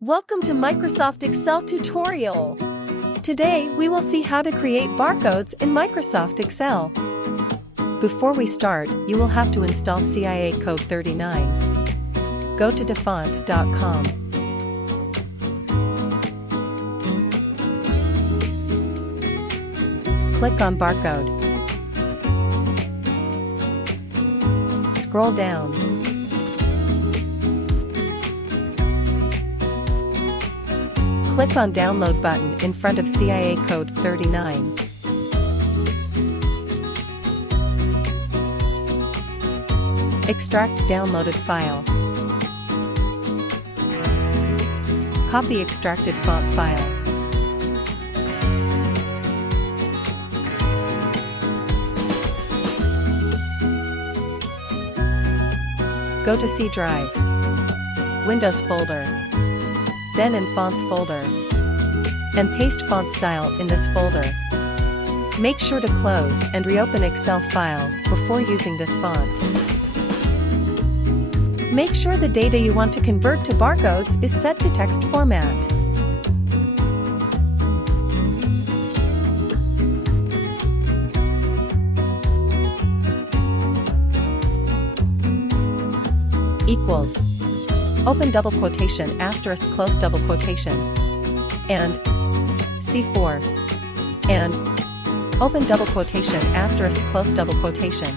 Welcome to Microsoft Excel tutorial. Today we will see how to create barcodes in Microsoft Excel. Before we start, you will have to install CIA Code 39. Go to dafont.com. Click on Barcode. Scroll down. Click on Download button in front of CIA Code 39. Extract downloaded file. Copy extracted font file. Go to C drive, Windows folder, then in Fonts folder, and paste font style in this folder. Make sure to close and reopen Excel file before using this font. Make sure the data you want to convert to barcodes is set to text format. Equals. Open double quotation asterisk close double quotation. And C4. And open double quotation asterisk close double quotation.